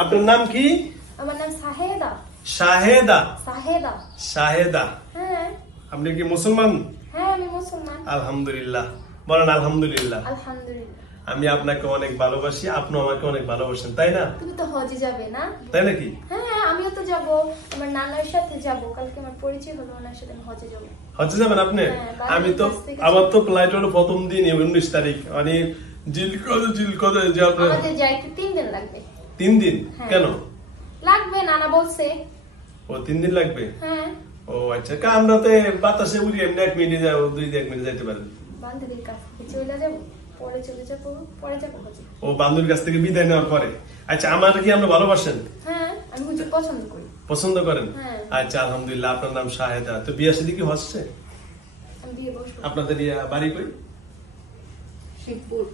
আপনার নাম কি? আমার নাম শাহেদা। শাহেদা? শাহেদা। শাহেদা, হ্যাঁ। আপনি কি মুসলমান? হ্যাঁ আমি মুসলমান। আলহামদুলিল্লাহ, বলেন আলহামদুলিল্লাহ। আলহামদুলিল্লাহ। আমি আপনাকে অনেক ভালোবাসি, আপনি আমাকে অনেক ভালোবাসেন, তাই না? তুমি তো হজে যাবে না? তাই নাকি? হ্যাঁ আমিও তো যাব, আমার নানার সাথে যাব, কালকে আমার পরিচয় হলো, ওনার সাথে আমি হজে যাব। হজে যাবেন আপনি? হ্যাঁ, আমি তো, আমার তো ফ্লাইট হলো প্রথম দিন 19 তারিখ, মানে জিলকদে যাবে। আমাদের যাইতে 3 দিন লাগবে। 3 দিন? হ্যাঁ। কেন লাগবে? নানা বলছে। ও 3 দিন লাগবে? হ্যাঁ। ও আচ্ছা, কা আমরা তো বাতাসে উড়ি, এমনি 1 মিনিটে যাও, 2-1 মিনিট যাইতে পারেন। বান্ধবীর কাছ থেকে চলে যাব, পরে চলে যাব, পরে যাব হজে। ও বান্ধবীর কাছ থেকে বিদায় নেওয়ার পরে? আচ্ছা, আমার কি আপনি ভালোবাসেন? হ্যাঁ আমি হুজুর পছন্দ করি। পছন্দ করেন? হ্যাঁ। আচ্ছা আলহামদুলিল্লাহ। আপনার নাম শাহেদা, তো বিয়ে শাদী কি হচ্ছে? আমি বিয়ে বসবো। আপনাদের বাড়ি কই? শিবপুর।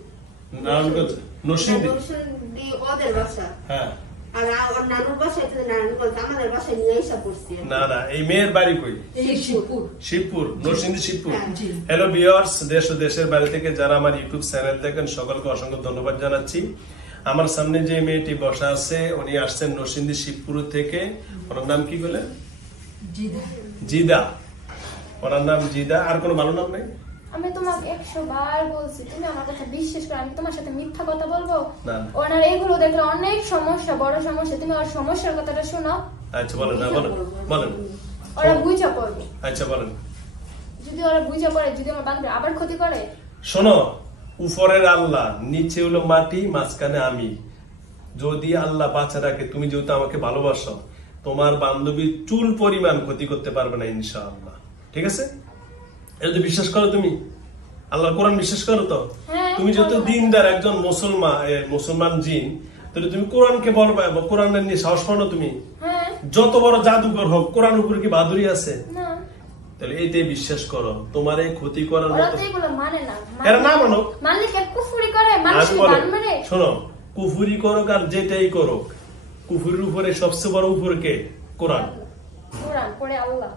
নারায়ণগঞ্জ? নরসিংদী? নরসিংদী ওদের বাসা। হ্যাঁ। আর ওর নানুর বাসায় তো নারায়ণগঞ্জ, আমাদের বাসায় নিয়ে এসে পড়ছি। না না, এই মেয়ের বাড়ি কই? শিবপুর। শিবপুর, নরসিংদী শিবপুর। হ্যাঁ, জি। হ্যালো ভিউয়ার্স, দেশ ও দেশের বাইরে থেকে যারা আমার ইউটিউব চ্যানেল দেখেন সকলকে অসংখ্য ধন্যবাদ জানাচ্ছি। আমার সামনে যে মেয়েটি বসা আছে উনি আসছেন নরসিংদী শিবপুর থেকে। ওনার নাম কি বলেন? জিদা। জিদা। ওনার নাম জিদা। আর কোনো ভালো নাম নেই? আমি তোমাকে 100 বার বলছি, তুমি আমার কথা বিশ্বাস করো, আমি তোমার সাথে মিথ্যা কথা বলবো? না না। ওনার এইগুলো দেখলে অনেক সমস্যা, বড় সমস্যা, তুমি ওর সমস্যার কথাটা শোনো। আচ্ছা বলেন, না বলেন বলেন। ওরা বুঝা পড়বে। আচ্ছা বলেন। যদি ওরা বুঝা পড়ে, যদি আমার বান্ধবী আবার ক্ষতি করে। শোনো, উপরের আল্লাহ, নিচে হলো মাটি, মাঝখানে আমি। যদি আল্লাহ বাঁচা রাখে, তুমি যেহেতু আমাকে ভালোবাসো, তোমার বান্ধবী চুল পরিমাণ ক্ষতি করতে পারবে না ইনশাআল্লাহ। ঠিক আছে? এটা তো বিশ্বাস করো তুমি? আল্লাহর কোরআন বিশ্বাস করো তো? হ্যাঁ, তুমি যেহেতু দিনদার একজন মুসলমান জিন, তাহলে তুমি কোরআনকে বলবা, কোরআনের নিয়ে সাহস পাও না তুমি? হ্যাঁ। যত বড় জাদুকর হোক, কোরআন উপরে কি বাদুরি আছে? না। তাহলে এইটাই বিশ্বাস করো, তোমার এই ক্ষতি করার ওরা মতো। তো এগুলো মানে না। এরা না মানো। মানলে কি কুফরি করে? মানুষের গান মানে? শোনো, কুফুরি করুক আর যেটাই করুক, কুফুরির উপরে সবচেয়ে বড় উপরে কে? কোরআন। কোরআন পড়ে আল্লাহ।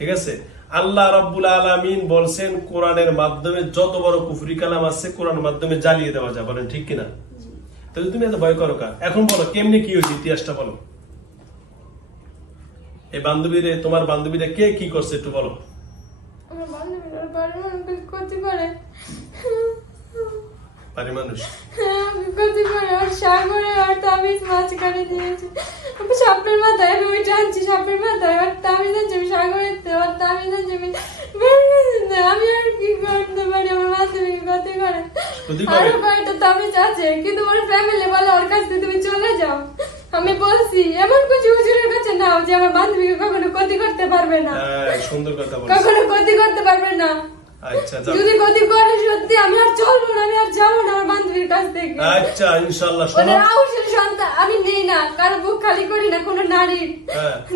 ঠিক আছে? আল্লাহ রাব্বুল আলামিন বলছেন কোরআনের মাধ্যমে যত বড় কুফরি কালাম আছে কোরআনের মাধ্যমে জ্বালিয়ে দেওয়া যায়। বলেন ঠিক কিনা? তাহলে তুমি এত ভয় করো কার? এখন বলো কেমনি কি হয়েছে, ইতিহাসটা বলো। এই বান্ধবীরে, তোমার বান্ধবীরা কে কি করছে একটু বলো। আমার বান্ধবীরা বাড়ির মানুষকে ক্ষতি করে। বাড়ির মানুষ ক্ষতি করে, আর সাগরে আর তাবিজ মাঝখানে দিয়েছে। আমি সাপের মাথায়, আমি ওই টানছি সাপের মাথায়, আর তাবিজ আনছি আমি সাগরেতে, আর তাবিজ আনছি আমি। আমি আর কি করতে পারি? আমার বান্ধবীকে ক্ষতি করে। আরো কয়েকটা তাবিজ আছে, কিন্তু ওর ফ্যামিলি বলে ওর কাছ থেকে তুমি চলে যাও। আমি বলছি এমন কিছু হুজুরের কাছে নাও যে আমার বান্ধবীকে কখনো ক্ষতি করতে পারবে না। সুন্দর কথা বলছো। কখনো ক্ষতি করতে পারবে না। আচ্ছা, যদি ক্ষতি করে সত্যি আমি আর চলবো না, আমি আর যাবো না আমার বান্ধবীর কাছ থেকে। আচ্ছা ইনশাআল্লাহ। শোনো, ওদের আউশের সন্তান আমি নেই না, কারো বুক খালি করি না কোনো নারীর।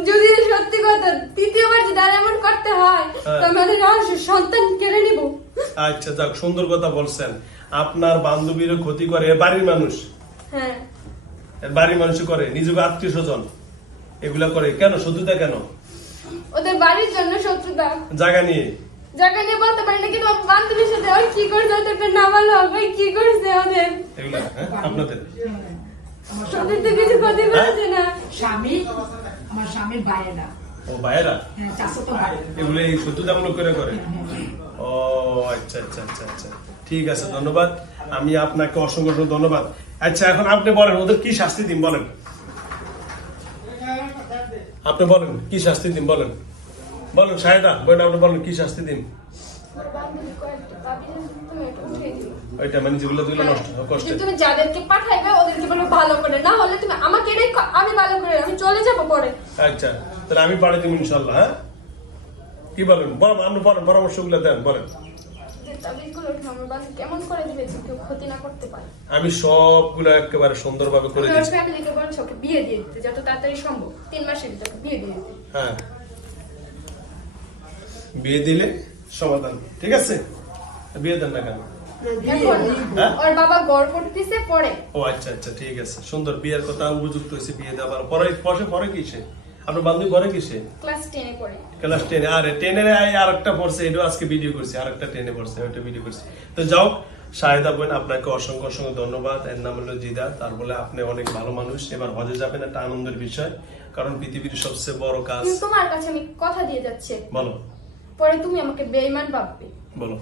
যদি সত্যি কথা তৃতীয়বার যদি আর এমন করতে হয় তো আমি ওদের আউশের সন্তান কেড়ে নিব। আচ্ছা যাক, সুন্দর কথা বলছেন। আপনার বান্ধবীর ক্ষতি করে বাড়ির মানুষ? হ্যাঁ। বাড়ির মানুষ করে, নিজেকে আত্মীয় স্বজন এগুলা করে কেন? শত্রুতা কেন? ওদের বাড়ির জন্য শত্রুতা। জায়গা নিয়ে? জায়গা নিয়ে বলতে পারি না, কিন্তু বান্ধবীর সাথে ওই কি করছে ওদেরকে না বলো, ওই কি করছে ওদের এগুলা আপনাদের? ওদের তো কিছু ক্ষতি করেছে না। স্বামী, আমার স্বামীর বাইরেরা। ও ভাইয়েরা? হ্যাঁ, চাচাতো ভাই। এগুলো এই শত্রুতামূলক করে করে? ও আচ্ছা আচ্ছা আচ্ছা আচ্ছা, ঠিক আছে, ধন্যবাদ। আমি আপনাকে অসংখ্য অসংখ্য ধন্যবাদ। আচ্ছা এখন আপনি বলেন ওদের কি শাস্তি দিন, বলেন। আপনি বলেন কি শাস্তি দিন, বলেন বলেন। শাহেদা বলেন, আপনি বলেন কি শাস্তি দিন। ওইটা মানে যেগুলো নষ্ট কষ্ট। তুমি যাদেরকে পাঠাইবে ওদেরকে বলো ভালো করে, না হলে তুমি আমাকে আমি ভালো করে আমি চলে যাব পরে। আচ্ছা তাহলে আমি পাঠিয়ে দেব ইনশাআল্লাহ। হ্যাঁ কি বলেন, বলেন, আপনি বলেন, পরামর্শগুলো দেন, বলেন। কেমন করে দিবে যে কেউ ক্ষতি না করতে পারে? আমি সবগুলো একেবারে সুন্দরভাবে করে দিচ্ছি। ফ্যামিলিকে বলছো ওকে বিয়ে দিয়ে দিতে যত তাড়াতাড়ি সম্ভব, 3 মাসের ভিতরে বিয়ে দিয়ে দিতে। হ্যাঁ বিয়ে দিলে সমাধান। ঠিক আছে, বিয়ে দেন না কেন? ওর বাবা গড় করতেছে পরে। ও আচ্ছা আচ্ছা ঠিক আছে, সুন্দর। বিয়ের কথা উপযুক্ত হয়েছে, বিয়ে দেওয়ার পরে পরে কিসে আপনার বান্ধবী করে কিসে? ক্লাস 10 এ পড়ে। ক্লাস 10 এ? আরে 10 এর আরেকটা পড়ছে, এটা আজকে ভিডিও করছি, আরেকটা 10 এ পড়ছে, ওটা ভিডিও করছি। তো যাও, শাহেদা বোন, আপনাকে অসংখ্য অসংখ্য ধন্যবাদ। এর নাম হলো জিদা। তার বলে আপনি অনেক ভালো মানুষ। এবার হজে যাবেন, একটা আনন্দের বিষয়, কারণ পৃথিবীর সবচেয়ে বড় কাজ। কিন্তু তোমার কাছে আমি কথা দিয়ে যাচ্ছি, বলো। পরে তুমি আমাকে বেঈমান ভাববে। বলো।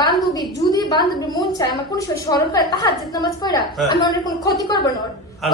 বান্ধবী যদি বান্ধবীর মন চায় আমার কোন সময় স্মরণ করে তাহাজ্জুদ নামাজ পড়া, আমি ওর কোনো ক্ষতি করবো না।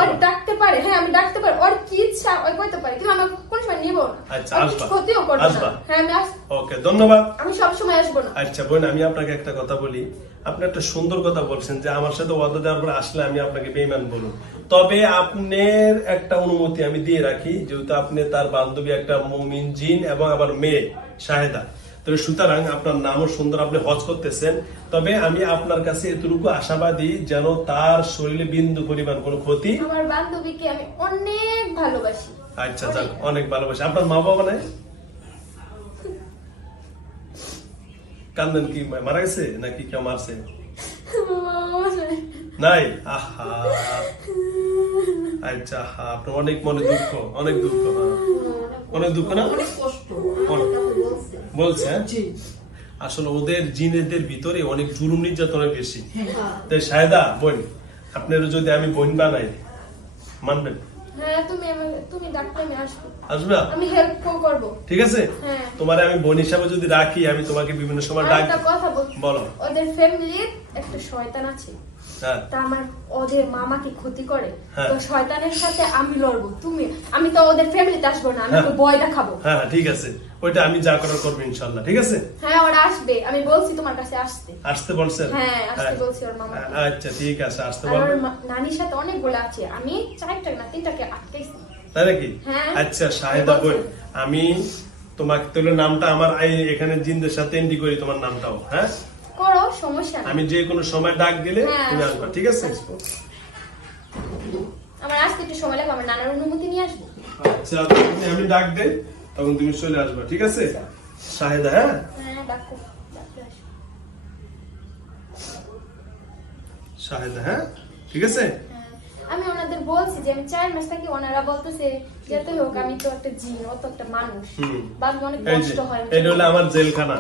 ওর ডাকতে পারে, হ্যাঁ আমি ডাকতে পারি, ওর কি ইচ্ছা ওই কইতে পারে, কিন্তু আমার কোন সময় নিব না। আচ্ছা, ওর আসবা। ক্ষতিও করবো না। আসবা। হ্যাঁ আমি ওকে, ধন্যবাদ। আমি সব সময় আসবো না। আচ্ছা বোন, আমি আপনাকে একটা কথা বলি। আপনি একটা সুন্দর কথা বলছেন যে আমার সাথে ওয়াদা দেওয়ার পর আসলে আমি আপনাকে বেঈমান বলুন। তবে আপনার একটা অনুমতি আমি দিয়ে রাখি, যেহেতু আপনি তার বান্ধবী একটা মুমিন জিন এবং আমার মেয়ে শাহেদা, তবে সুতরাং আপনার নামও সুন্দর, আপনি হজ করতেছেন। তবে আমি আপনার কাছে এতটুকু আশাবাদী যেন তার শরীরে বিন্দু পরিমাণ কোনো ক্ষতি। আমার বান্ধবীকে আমি অনেক ভালোবাসি। আচ্ছা যাক, অনেক ভালোবাসি। আপনার মা বাবা নাই? কান্দেন কি, মারা গেছে নাকি কেউ মারছে? নাই? আহা, আচ্ছা, আপনার অনেক মনে দুঃখ, অনেক দুঃখ, অনেক দুঃখ না? অনেক কষ্ট বলছে আসলে ওদের জিনেদের ভিতরে অনেক জুলুম নির্যাতনের বেশি। তাই শাহেদা বোন, আপনার যদি আমি বোন বানাই, মানবেন? হ্যাঁ তুমি ডাক্তার নিয়ে আসবে। আসবে? আমি হেল্প করব। ঠিক আছে। হ্যাঁ। তোমার আমি বোন হিসাবে যদি রাখি, আমি তোমাকে বিভিন্ন সময় ডাক। একটা কথা বলো। ওদের ফ্যামিলির একটা শয়তান আছে। হ্যাঁ। তা আমার ওদের মামাকে ক্ষতি করে। হ্যাঁ। তো শয়তানের সাথে আমি লড়বো। আমি তো ওদের ফ্যামিলিতে আসবো না, আমি তো বয়টা খাবো। হ্যাঁ ঠিক আছে, ওইটা আমি যা করার করবো ইনশাল্লাহ। ঠিক আছে। হ্যাঁ ওরা আসবে, আমি বলছি তোমার কাছে আসতে। আসতে বলছেন? হ্যাঁ আসতে বলছি ওর মামা। আচ্ছা ঠিক আছে, আসতে আর বলবেন। ওর নানির সাথে অনেকগুলো আছে, আমি 4টা না 3টাকে আটকাইছি। তাই নাকি? হ্যাঁ। আচ্ছা শাহেদা বোন, আমি তোমাকে তাহলে নামটা আমার এখানে জিনদের সাথে এন্ট্রি করি, তোমার নামটাও। হ্যাঁ করো, সমস্যা নেই। আমি যে কোনো সময় ডাক দিলে হ্যাঁ, তুমি আসবা। ঠিক আছে। আসবো। আমার আসতে একটু সময় লাগবে, আমার নানার অনুমতি নিয়ে আসবো। আচ্ছা, আমি ডাক দেই, তখন তুমি চলে আসবা। ঠিক আছে শাহেদা? হ্যাঁ হ্যাঁ ডাকো, ডাকতে আসো। শাহেদা, হ্যাঁ ঠিক আছে। আমি ওনাদের বলছি যে আমি 4 মাস থাকি, ওনারা বলতেছে যেতে হোক, আমি তো একটা জিন, ও তো একটা মানুষ, বাদ অনেক এই যে কষ্ট হয়। এটা হলো আমার জেলখানা,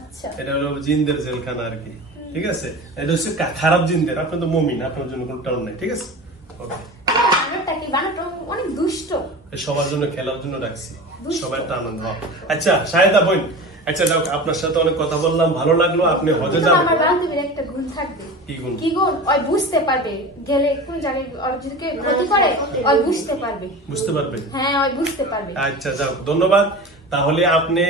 আচ্ছা এটা হলো জিনদের জেলখানা আর কি। ঠিক আছে, এটা হচ্ছে খারাপ জিনদের। আপনি তো মুমিন, আপনার জন্য কোনো টাউন নাই। ঠিক আছে। ওকে। বানরটা কি, বানরটা অনেক দুষ্ট। সবার জন্য, খেলার জন্য রাখছি, দুষ্ট। সবার একটা আনন্দ হয়। আচ্ছা শাহেদা বোন, আচ্ছা যাও, আপনার সাথে অনেক কথা বললাম, ভালো লাগলো। আপনি হজে কিন্তু যাবেন। আমার বান্ধবীর একটা গুণ থাকবে। কি গুণ? কি গুণ? ওই বুঝতে পারবে গেলে কোন জায়গায় ওর যদি কেউ ক্ষতি করে, ওই বুঝতে পারবে। বুঝতে পারবে? হ্যাঁ ওই বুঝতে পারবে। আচ্ছা যাও, ধন্যবাদ। তাহলে আপনি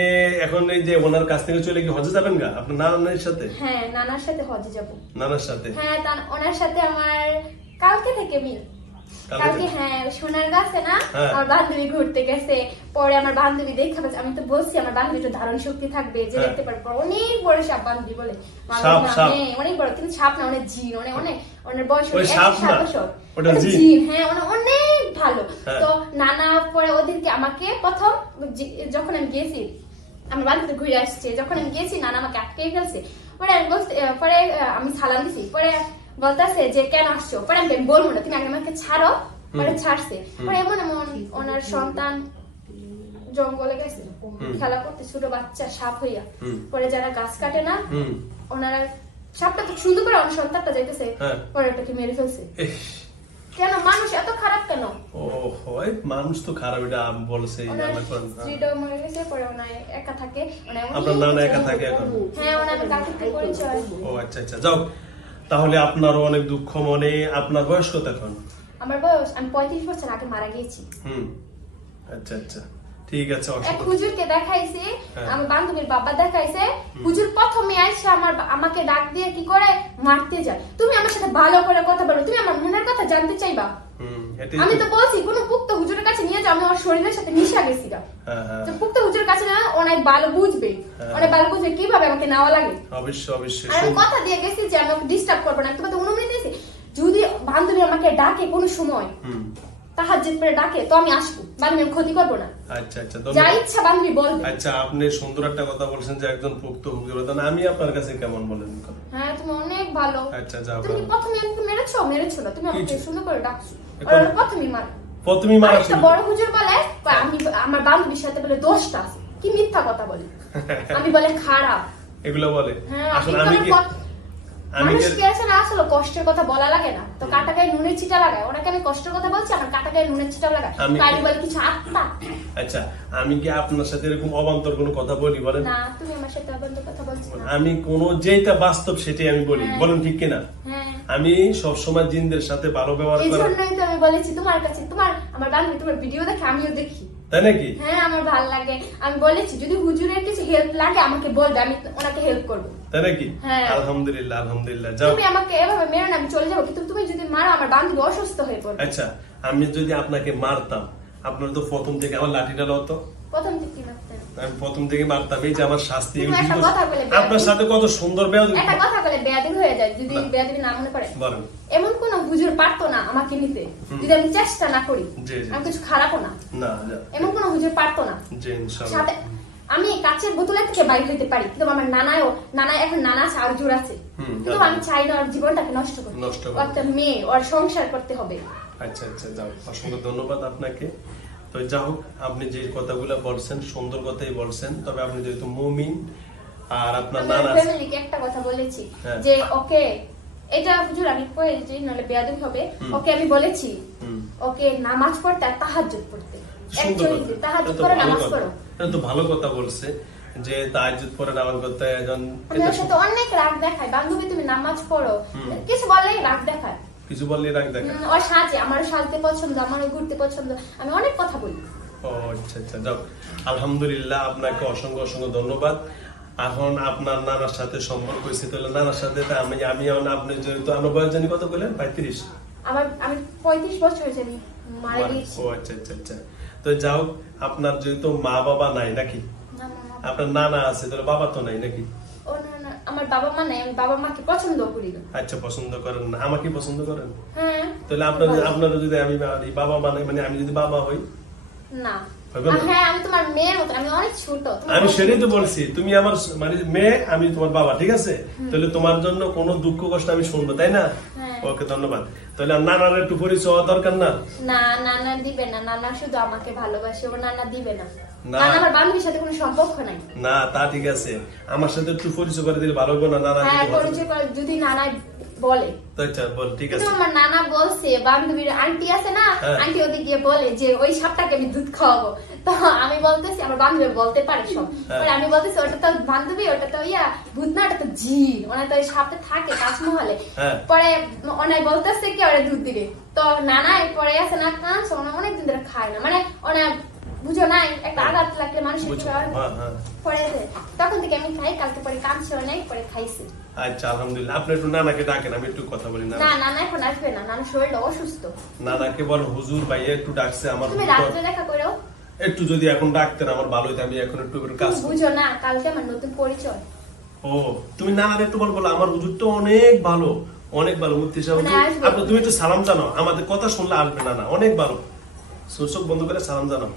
এখন এই যে ওনার কাছ থেকে চলে গিয়ে হজে যাবেন গা আপনার নানার সাথে? হ্যাঁ নানার সাথে হজে যাব। নানার সাথে? হ্যাঁ ওনার সাথে আমার কালকে থেকে মিল। কালকে হ্যাঁ সোনার গাছে না আমার বান্ধবী ঘুরতে গেছে, পরে আমার বান্ধবী দেখতে পাচ্ছে, আমি তো বলছি আমার বান্ধবী একটু ধারণ শক্তি থাকবে, যে দেখতে পারবে। অনেক বড় সাপ বান্ধবী বলে, অনেক বড়, কিন্তু সাপ না, অনেক জিন, অনেক অনেক বয়স 107 বছর। জিন, হ্যাঁ অনেক ভালো। তো নানা পরে ওদেরকে আমাকে প্রথম যখন আমি গেছি, আমার বান্ধবী ঘুরে আসছে, যখন আমি গেছি নানা আমাকে আটকে ফেলছে। পরে আমি বলতে, পরে আমি সালাম দিছি, পরে বলতেছে যে কেন আসছো, পরে আমি বলবো না, তুমি আগে আমাকে ছাড়ো। পরে ছাড়ছে। পরে এমন এমন ওনার সন্তান জঙ্গলে গেছে খেলা করতে, ছোট বাচ্চা সাপ হইয়া। পরে যারা গাছ কাটে না, ওনারা সাপটা তো সুন্দর করে ওনার সন্তানটা যাইতেছে, পরে ওটাকে মেরে ফেলছে। কেন মানুষ এত খারাপ কেন? মানুষ তো খারাপ, এটা বলছে। স্ত্রীটাও মরে গেছে, পরে ওনার একা থাকে। আপনার নানা একা থাকে এখন? হ্যাঁ ওনার কাকুকে পরিচয়। ও আচ্ছা আচ্ছা, যাও তাহলে আপনারও অনেক দুঃখ মনে। আপনার বয়স কত এখন? আমার বয়স, আমি 35 বছর আগে মারা গিয়েছি। আচ্ছা আচ্ছা ঠিক আছে। এক হুজুরকে দেখাইছে, আমার বান্ধবীর বাবা দেখাইছে। হুজুর প্রথমে আইসা আমাকে ডাক দিয়ে কি করে মারতে যায়। তুমি আমার সাথে ভালো করে কথা বলো, তুমি আমার মনের কথা জানতে চাইবা। আমি তো বলছি কোন পুক্ত হুজুরের কাছে নিয়ে যাও, আমি আমার শরীরের সাথে মিশা গেছিলাম। তো পুক্ত হুজুরের কাছে না, অনেক ভালো বুঝবে, অনেক ভালো বুঝবে কিভাবে আমাকে নেওয়া লাগে। অবশ্যই অবশ্যই। আমি কথা দিয়ে গেছি যে আমি ওকে ডিস্টার্ব করবো না, তোমাকে অনুমতি দিয়েছি। যদি বান্ধবী আমাকে ডাকে কোনো সময়, তাহাজ্জুদ পড়ে ডাকে, তো আমি আসবো, বান্ধবীর ক্ষতি করবো না। আচ্ছা আচ্ছা, যা ইচ্ছা বান্ধবী বলবে। আচ্ছা, আপনি সুন্দর একটা কথা বলছেন যে একজন পুক্ত হুজুর, আমি আপনার কাছে কেমন বলেন? হ্যাঁ তুমি অনেক ভালো। আচ্ছা যাও। তুমি প্রথমে আমাকে মেরেছো না, তুমি আমাকে সুন্দর করে ডাকছো। প্রথমেই মারা একটা বড় হুজুর বলে আমি আমার বান্ধবীর সাথে বলে দোষটা আছে, কি মিথ্যা কথা বলে। আমি বলে খারাপ, এগুলো বলে। হ্যাঁ আসলে আমি কি মানুষ কি আছে না আসলে কষ্টের কথা বলা লাগে না তো কাটা গায়ে নুনের ছিটা লাগায় ওনাকে আমি কষ্টের কথা বলছি আমার কাটা গায়ে নুনের ছিটা লাগায় কারি বলে কিছু আত্মা আচ্ছা আমি কি আপনার সাথে এরকম অবান্তর কোনো কথা বলি বলেন না তুমি আমার সাথে অবান্তর কথা বলছো না আমি কোন যেটা বাস্তব সেটাই আমি বলি বলেন ঠিক কিনা হ্যাঁ আমি সব সময় জিনদের সাথে ভালো ব্যবহার এই করি জন্যই তো আমি বলেছি তোমার কাছে আমার বান্ধবী তোমার ভিডিও দেখে আমিও দেখি তাই নাকি হ্যাঁ আমার ভালো লাগে আমি বলেছি যদি হুজুরের কিছু হেল্প লাগে আমাকে বলবে আমি ওনাকে হেল্প করবো তাই নাকি হ্যাঁ। আলহামদুলিল্লাহ আলহামদুলিল্লাহ যাও তুমি আমাকে এভাবে মেরো না আমি চলে যাবো কিন্তু তুমি যদি মারো আমার বান্ধবী অসুস্থ হয়ে পড়বে আচ্ছা আমি যদি আপনাকে মারতাম আপনার তো প্রথম থেকে আমার লাঠিটা লতো প্রথম থেকে কি মারতে আমি প্রথম থেকে মারতাম এই যে আমার শাস্তি তুমি একটা কথা বলে বেয়াদবি- আপনার সাথে কত সুন্দর বেয়াদবি একটা কথা বলে বেয়াদবি হয়ে যায় যদি বেয়াদবি না মনে পড়ে বলেন এমন কোন হুজুর পারতো না আমাকে নিতে যদি আমি চেষ্টা না করি জি, জি। আমি কিছু খারাপও না না যা এমন কোন হুজুর পারতো না জি ইনশাআল্লাহ সাথে আমি কাচের বোতলের থেকে বাইরে হইতে পারি কিন্তু আমার নানা এখন নানা আছে আর জোর আছে কিন্তু আমি চাই না ওর জীবনটাকে নষ্ট করতে নষ্ট করতে। ও একটা মেয়ে ওর সংসার করতে হবে আচ্ছা আচ্ছা যাও অসংখ্য ধন্যবাদ আপনাকে তো যাই হোক আপনি যে কথাগুলো বলছেন সুন্দর কথাই বলছেন তবে আপনি যেহেতু মুমিন আর আপনার আমি নানা ওর ফ্যামিলিকে একটা কথা বলেছি হ্যাঁ। যে ওকে এটা হুজুর আমি কয়েছি নাহলে বেয়াদবি হবে ওকে আমি বলেছি ওকে নামাজ পড়তে আর তাহাজ্জুদ পড়তে সুন্দর Actually, কথা। তাহাজ্জুদ এটা তো করে ভালো নামাজ কথা। পড়ো এটা তো ভালো কথা বলছে যে তাহাজ্জুদ পরে নামাজ পড়তে একজন আমি ওর সাথে অনেক রাগ দেখাই বান্ধবী তুমি নামাজ পড়ো কিছু বললেই রাগ দেখায় কিছু বললে রাখ দেখা ওর সাজে আমারও সাজতে পছন্দ আমারও ঘুরতে পছন্দ আমি অনেক কথা বলি ও আচ্ছা আচ্ছা যাক আলহামদুলিল্লাহ আপনাকে অসংখ্য অসংখ্য ধন্যবাদ এখন আপনার নানার সাথে সম্পর্ক হয়েছে তাহলে নানার সাথে তো আমি এখন আপনি যেহেতু আমার বয়স জানি কত বললেন 35 আমি 35 বছর হয়েছে আমি মারা গেছি ও আচ্ছা আচ্ছা আচ্ছা তো যাও আপনার যেহেতু মা বাবা নাই নাকি না, না, না। আপনার নানা আছে তাহলে বাবা তো নাই নাকি ও না না আমার বাবা মা নাই আমি বাবা মাকে পছন্দ করি না আচ্ছা পছন্দ করেন না আমাকে পছন্দ করেন হ্যাঁ তাহলে আপনারা যদি আমি বাবা মানে আমি যদি বাবা হই না হবে না? হ্যাঁ আমি তোমার মেয়ের মতো আমি অনেক ছোট তুমি আমি বড়। সেটাই তো বলছি তুমি আমার মানে মেয়ে আমি তোমার বাবা ঠিক আছে তাহলে তোমার জন্য কোনো দুঃখ কষ্ট আমি শুনবো তাই না হ্যাঁ। ওকে ধন্যবাদ তাহলে আর নানার একটু পরিচয় হওয়া দরকার না না নানা দিবে না নানা শুধু আমাকে ভালোবাসে ও নানা দিবে না না। নানা আমার বান্ধবীর সাথে কোনো সম্পর্ক নাই না তা ঠিক আছে আমার সাথে একটু পরিচয় করে দিলে ভালো হবে না নানা হ্যাঁ যদি বলে। পরিচয় করে যদি নানা বলে তো আচ্ছা বল ঠিক কিন্তু আছে আমার নানা বলছে বান্ধবীর আন্টি আছে না হ্যাঁ। আন্টি ওদিকে গিয়ে বলে যে ওই সাপটাকে আমি দুধ খাওয়াবো তো আমি বলতেছি আমার বান্ধবী বলতে পারে সব হ্যাঁ। পরে আমি বলতেছি ওটা তো বান্ধবী ওটা তো ইয়া ভূত না ওটা তো জি ওনা তো ওই সাপটা থাকে তাজমহলে হ্যাঁ। পরে ওনাই বলতেছে কি ওরা দুধ দিবে তো নানা পরে আছে না কাঁচ ওনা অনেকদিন ধরে খায় না মানে ওনা বুঝো নাই একটা আঘাত লাগলে মানুষের বুঝছো? কি হয়? হ্যাঁ, হ্যাঁ। পরে তখন থেকে আমি খাই কালকে পরে কাঁদছিল নাই পরে খাইছি আচ্ছা আলহামদুলিল্লাহ আপনি একটু নানাকে ডাকেন আমি একটু কথা বলি না না নানা এখন আসবে না নানা শরীরটা অসুস্থ নানাকে বল হুজুর ভাইয়া একটু ডাকছে আমার তুমি রাত্রে দেখা করো একটু যদি এখন ডাকতেন আমার ভালো হইতো আমি এখন একটু করে কাজ তুমি করি। বুঝো না কালকে আমার নতুন পরিচয় ও তুমি নানার একটু বল বলো আমার হুজুর তো অনেক ভালো মুফতি সাহেব মানে আসবে। আপনি তুমি একটু সালাম জানাও আমাদের কথা শুনলে আসবে না অনেক ভালো সূচক বন্ধ করে সালাম জানাও